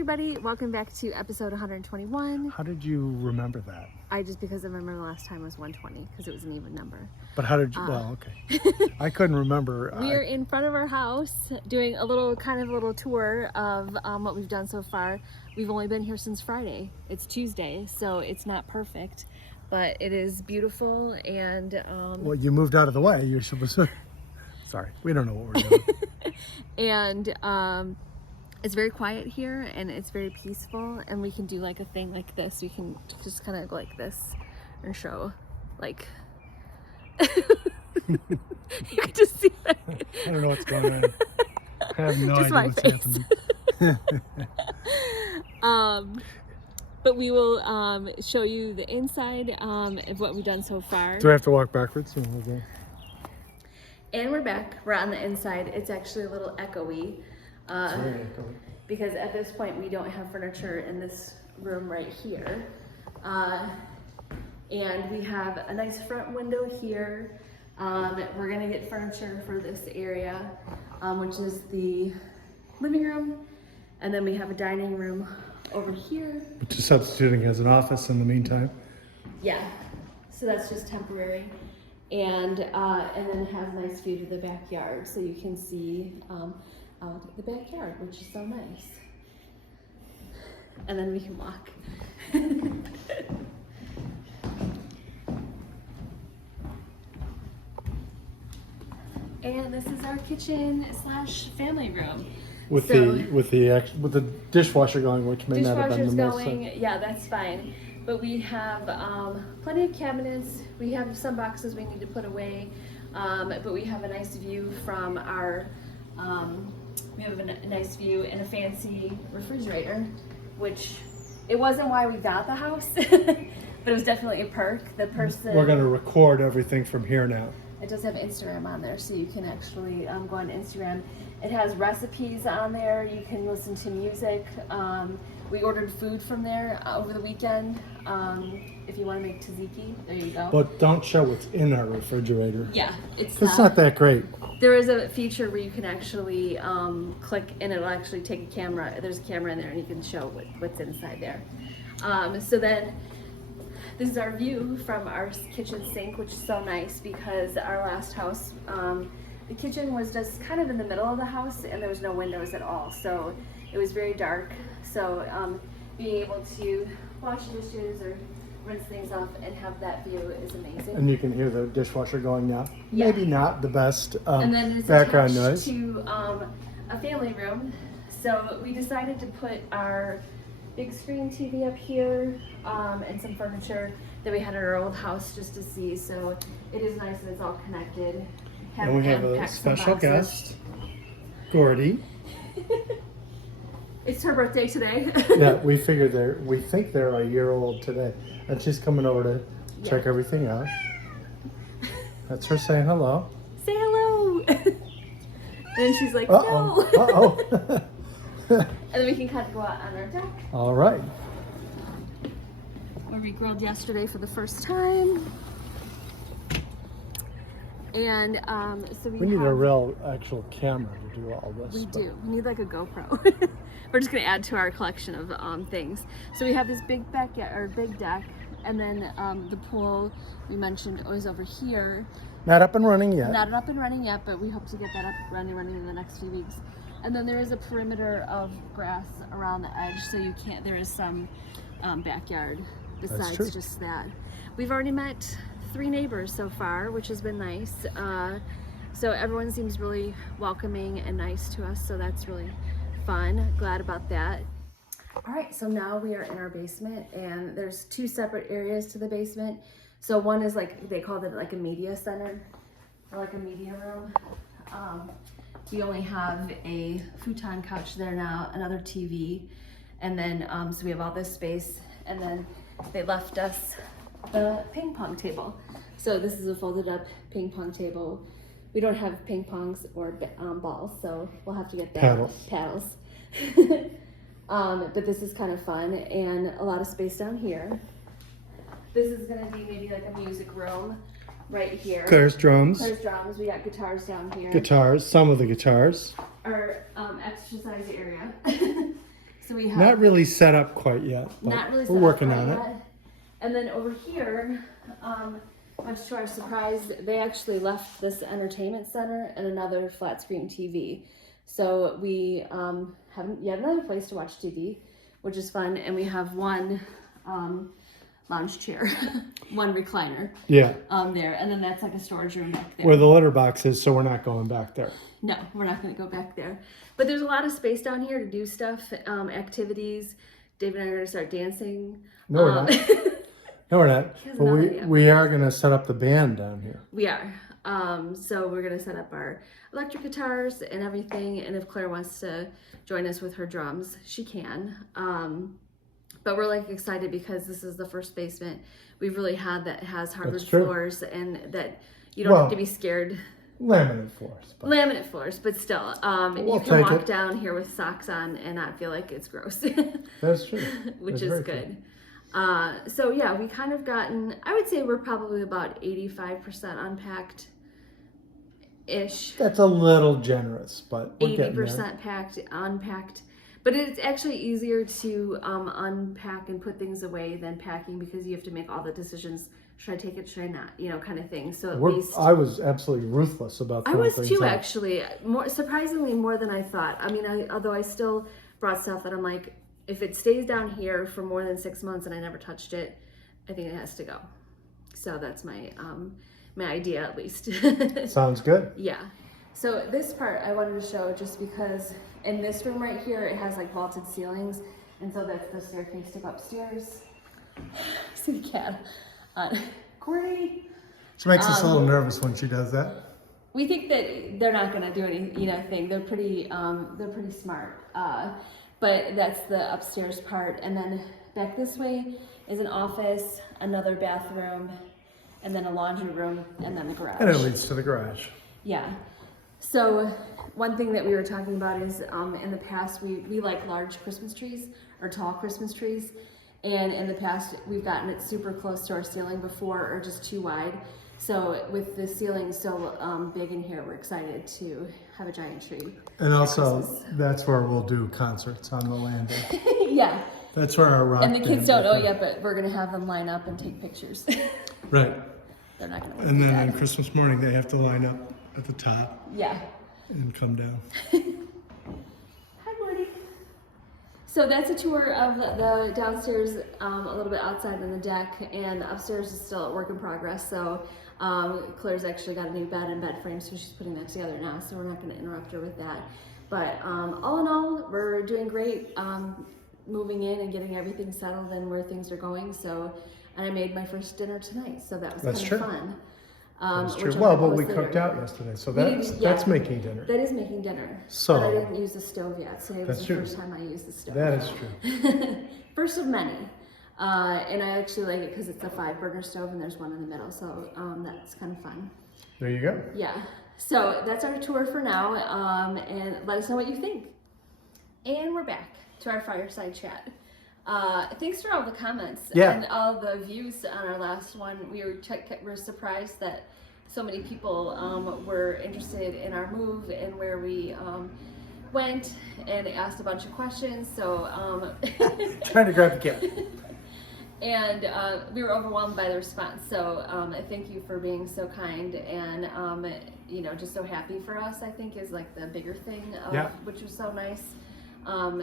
everybody, welcome back to episode 121. How did you remember that? Because I remember the last time was 120 because it was an even number. But how did you, well, okay. I couldn't remember. We're in front of our house doing a little tour of what we've done so far. We've only been here since Friday. It's Tuesday, so it's not perfect, but it is beautiful and... well, you moved out of the way. You're supposed to... Sorry, we don't know what we're doing. And it's very quiet here and it's very peaceful, and we can do like a thing like this. We can just kind of go like this and show like you can just see that. I don't know what's going on. I have no just idea what's happening. But we will show you the inside of what we've done so far. Do I have to walk backwards? And we're back. We're on the inside. It's actually a little echoey. Because at this point we don't have furniture in this room right here. And we have a nice front window here. We're gonna get furniture for this area, which is the living room. And then we have a dining room over here. Which is substituting as an office in the meantime. Yeah, so that's just temporary. And then it has a nice view to the backyard, so you can see out the backyard, which is so nice. And then we can walk. And this is our kitchen / family room. With the dishwasher going, which may not have been the most. Dishwasher's going, yeah, that's fine. But we have plenty of cabinets. We have some boxes we need to put away. But we have a nice view from our, we have a nice view and a fancy refrigerator, which it wasn't why we got the house, but it was definitely a perk. The person... We're gonna record everything from here now. It does have Instagram on there, so you can actually go on Instagram. It has recipes on there. You can listen to music. We ordered food from there over the weekend. If you want to make tzatziki, there you go. But don't show what's in our refrigerator. Yeah, it's not that great. There is a feature where you can actually click and it'll actually take a camera. There's a camera in there and you can show what's inside there. So then this is our view from our kitchen sink, which is so nice because our last house, the kitchen was just kind of in the middle of the house and there was no windows at all. So it was very dark. So being able to wash dishes or rinse things off and have that view is amazing. And you can hear the dishwasher going now. Yeah. Maybe not the best and then it's background attached noise. To a family room. So we decided to put our big screen TV up here and some furniture that we had at our old house just to see. So it is nice and it's all connected. And we have a special guest, Gordy. It's her birthday today. Yeah, we think they're a year old today. And she's coming over to check everything out. That's her saying hello. Say hello. And she's like, uh-oh, no. uh-oh. And then we can kind of go out on our deck. All right. Where we grilled yesterday for the first time. And so we need a real actual camera to do all this. We do. We need like a GoPro. We're just gonna add to our collection of things. So we have this big backyard or big deck, and then the pool we mentioned is over here. Not up and running yet. Not up and running yet, but we hope to get that up running in the next few weeks. And then there is a perimeter of grass around the edge, so you can't. There is some backyard besides just that. We've already met 3 neighbors so far, which has been nice. So everyone seems really welcoming and nice to us, so that's really fun. Glad about that. All right, so now we are in our basement, and there's 2 separate areas to the basement. So one is like, they called it like a media center, or like a media room. We only have a futon couch there now, another TV, and then so we have all this space, and then they left us the ping pong table. So this is a folded up ping pong table. We don't have ping pongs or balls, so we'll have to get that. Paddles. But this is kind of fun, and a lot of space down here. This is gonna be maybe like a music room right here. There's drums. There's drums. We got guitars down here. Guitars, some of the guitars. Our exercise area. So we have Not really set up quite yet, but not really we're set working up on quite it. yet. And then over here, much to our surprise, they actually left this entertainment center and another flat screen TV. So we have yet another place to watch TV, which is fun. And we have one lounge chair, one recliner. Yeah. There, and then that's like a storage room back there. Where the litter box is, so we're not going back there. No, we're not going to go back there. But there's a lot of space down here to do stuff, activities. David and I are going to start dancing. No, we're not. No, we're not. He has But no we, idea. we are going to set up the band down here. We are. So we're going to set up our electric guitars and everything. And if Claire wants to join us with her drums, she can. But we're like excited because this is the first basement we've really had that has hardwood That's true. floors and that you don't have to be scared. Laminate floors. But Laminate floors, but still, We'll you can take walk it. down here with socks on and not feel like it's gross, that's true. which That's is very good. So yeah, we kind of gotten, I would say we're probably about 85% unpacked-ish. That's a little generous, but we're getting there. 80% packed, unpacked. But it's actually easier to unpack and put things away than packing because you have to make all the decisions. Should I take it? Should I not? You know, kind of thing. So at least I was absolutely ruthless about I throwing was things too, out. actually. Surprisingly more than I thought. I mean, although I still brought stuff that I'm like, if it stays down here for more than 6 months and I never touched it, I think it has to go. So that's my my idea, at least. Sounds good. Yeah. So this part I wanted to show just because in this room right here, it has like vaulted ceilings. And so that's the staircase to go upstairs. See the cat. Corey. She makes us a little nervous when she does that. We think that they're not going to do any, thing. They're pretty smart. But that's the upstairs part. And then back this way is an office, another bathroom, and then a laundry room, and then the garage. And it leads to the garage. Yeah. So one thing that we were talking about is in the past we like large Christmas trees or tall Christmas trees. And in the past, we've gotten it super close to our ceiling before or just too wide. So with the ceiling so big in here, we're excited to have a giant tree. And also, that's where we'll do concerts on the landing. Yeah. That's where our rock And the kids band don't know will yet, but we're going to have them line up and take pictures. Right. They're not going to And do then that. on Christmas morning, they have to line up at the top Yeah. and come down. Hi, Morty. So that's a tour of the downstairs, a little bit outside on the deck, and upstairs is still a work in progress. So Claire's actually got a new bed and bed frame, so she's putting that together now. So we're not going to interrupt her with that. But all in all, we're doing great, moving in and getting everything settled and where things are going. So, and I made my first dinner tonight, so that was That's kind of true. fun. That's which true. I'll Well, but post we later. cooked out yesterday, so We that's didn't- yeah. that's making dinner. That is making dinner. So- But I didn't use the stove yet. Today was That's the true. first time I used the stove. That is true. First of many. And I actually like it because it's a 5-burner stove and there's one in the middle. So that's kind of fun. There you go. Yeah. So that's our tour for now. And let us know what you think. And we're back to our fireside chat. Thanks for all the comments and all the views on our last one. We were surprised that so many people were interested in our move and where we went and asked a bunch of questions. So Trying to grab the cat. and we were overwhelmed by the response. So thank you for being so kind and just so happy for us. I think is like the bigger thing, which was so nice.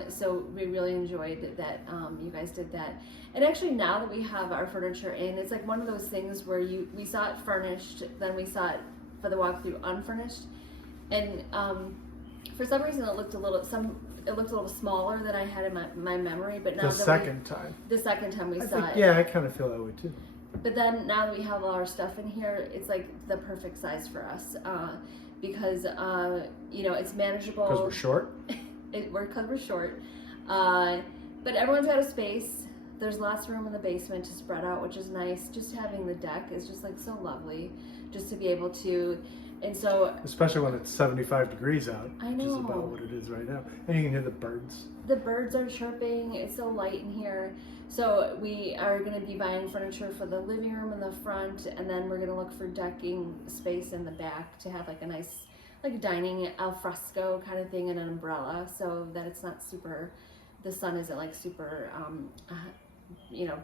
So we really enjoyed that you guys did that. And actually now that we have our furniture in, it's like one of those things where we saw it furnished, then we saw it for the walkthrough unfurnished. And for some reason it looked a little smaller than I had in my memory, but now The second time we saw it. Yeah, I kind of feel that way too. But then now that we have all our stuff in here, it's like the perfect size for us because it's manageable. Because we're short. Because we're short. But everyone's got a space. There's lots of room in the basement to spread out, which is nice. Just having the deck is just like so lovely, just to be able to. And so, especially when it's 75 degrees out, I which is know. about what it is right now. And you can hear the birds. The birds are chirping. It's so light in here. So we are going to be buying furniture for the living room in the front, and then we're going to look for decking space in the back to have like a nice, like dining al fresco kind of thing and an umbrella, so that it's not super the sun isn't like super,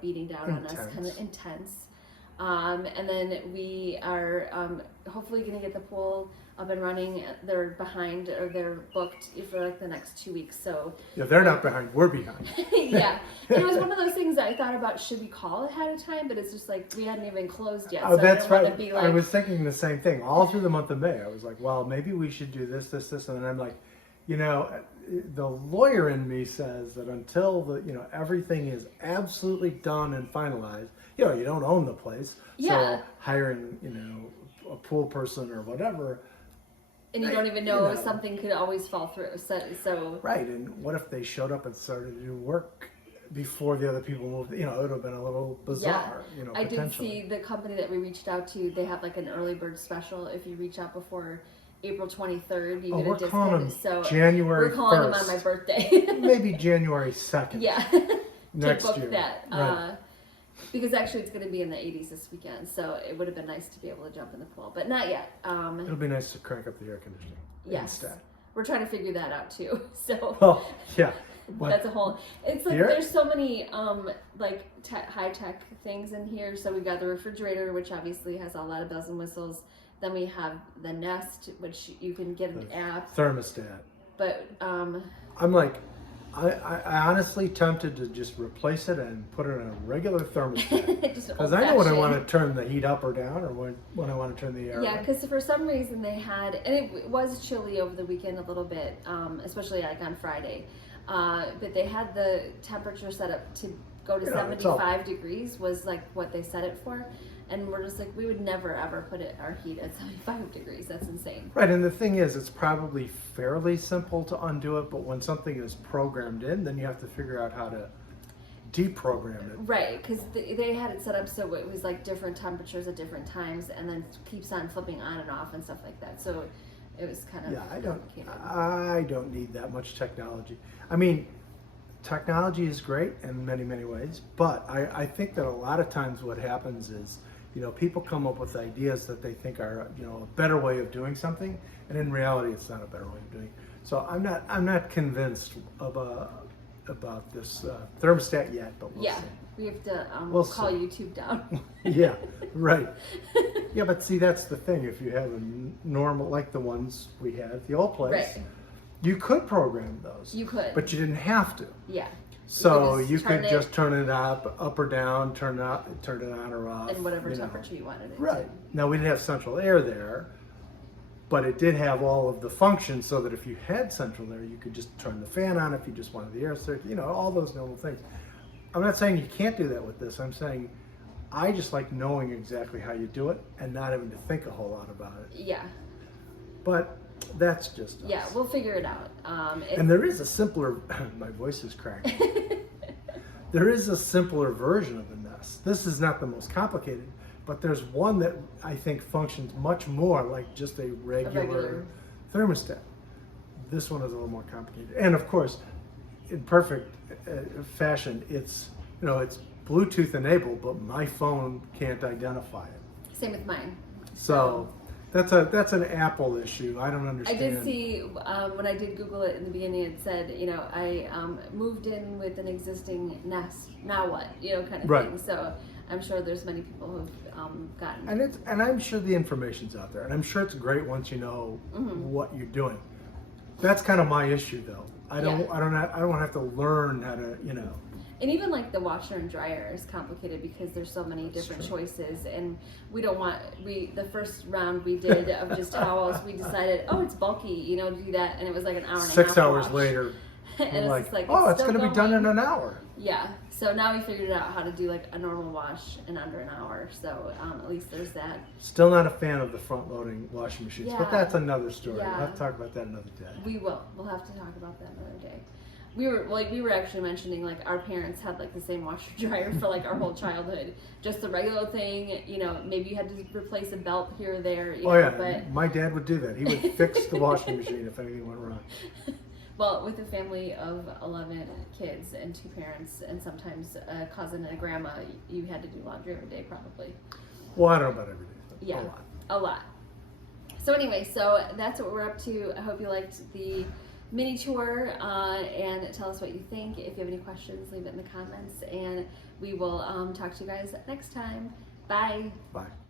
beating down on us, kind of intense. And then we are hopefully going to get the pool up and running. They're behind, or they're booked for like the next 2 weeks. So yeah, they're not behind. We're behind. yeah, and it was one of those things that I thought about. Should we call ahead of time? But it's just like we hadn't even closed yet. Oh, so that's I don't right. want to be like, I was thinking the same thing all through the month of May. I was like, well, maybe we should do this, and then I'm like, the lawyer in me says that until everything is absolutely done and finalized, you don't own the place. Yeah. So hiring, a pool person or whatever. and you don't even know, something could always fall through. So right. And what if they showed up and started to do work before the other people moved? It would have been a little bizarre. Yeah. I did see the company that we reached out to. They have like an early bird special. If you reach out before April 23rd, you get a discount. So January we're calling 1st. them on my birthday. Maybe January 2nd. Yeah. Next to book year. that. Right. Because actually it's going to be in the 80s this weekend, so it would have been nice to be able to jump in the pool, but not yet. It'll be nice to crank up the air conditioning. Yes. Instead. We're trying to figure that out too. So Oh, yeah. that's a whole. It's like there's so many high tech things in here. So we've got the refrigerator, which obviously has a lot of bells and whistles. Then we have the Nest, which you can get an app. Thermostat. But I'm like, I honestly tempted to just replace it and put it in a regular thermostat. Because I know when I want to turn the heat up or down, or when I want to turn the air Yeah, on. because for some reason they had, and it was chilly over the weekend a little bit, especially like on Friday. But they had the temperature set up to go to 75 degrees was like what they set it for. And we're just like, we would never ever put our heat at 75 degrees. That's insane. Right, and the thing is, it's probably fairly simple to undo it, but when something is programmed in, then you have to figure out how to deprogram it. Right, because they had it set up so it was like different temperatures at different times, and then keeps on flipping on and off and stuff like that. So it was kind of I don't need that much technology. I mean, technology is great in many, many ways, but I think that a lot of times what happens is, people come up with ideas that they think are, a better way of doing something, and in reality, it's not a better way of doing it. So I'm not convinced about this thermostat yet, but we'll see. We have to call YouTube down. Yeah, right. Yeah, but see, that's the thing. If you have a normal, like the ones we had at the old place, Right. you could program those. You could. But you didn't have to. Yeah. So you could just turn it up or down, turn it on or off. And whatever temperature you wanted it Right. to. Now we didn't have central air there, but it did have all of the functions so that if you had central air, you could just turn the fan on if you just wanted the air circuit, all those normal things. I'm not saying you can't do that with this. I'm saying I just like knowing exactly how you do it and not having to think a whole lot about it. Yeah. But that's just us. Yeah, we'll figure it out. And there is a simpler, my voice is cracking. There is a simpler version of the Nest. This is not the most complicated, but there's one that I think functions much more like just a regular thermostat. This one is a little more complicated. And of course, in perfect fashion, it's Bluetooth enabled, but my phone can't identify it. Same with mine. So that's an Apple issue. I don't understand. I did see when I did Google it in the beginning. It said, I moved in with an existing Nest. Now what? Kind of thing. So I'm sure there's many people who've gotten. And I'm sure the information's out there, and I'm sure it's great once you know what you're doing. That's kind of my issue, though. I don't want to have to learn how to, And even like the washer and dryer is complicated because there's so many different choices, and we don't want the first round we did of just towels, we decided, it's bulky, to do that, and it was like an hour and a half. 6 hours later, and we're it's like, it's going to be done in an hour. Yeah. So now we figured out how to do like a normal wash in under an hour. So at least there's that. Still not a fan of the front-loading washing machines, but that's another story. Yeah. We'll have to talk about that another day. We will. We'll have to talk about that another day. We were actually mentioning like our parents had like the same washer dryer for like our whole childhood. Just the regular thing, maybe you had to replace a belt here or there. But my dad would do that. He would fix the washing machine if anything went wrong. Well, with a family of 11 kids and 2 parents and sometimes a cousin and a grandma, you had to do laundry every day probably. Well, I don't know about every day, but yeah, a lot. A lot. So anyway, so that's what we're up to. I hope you liked the mini tour and tell us what you think. If you have any questions, leave it in the comments, and we will talk to you guys next time. Bye. Bye.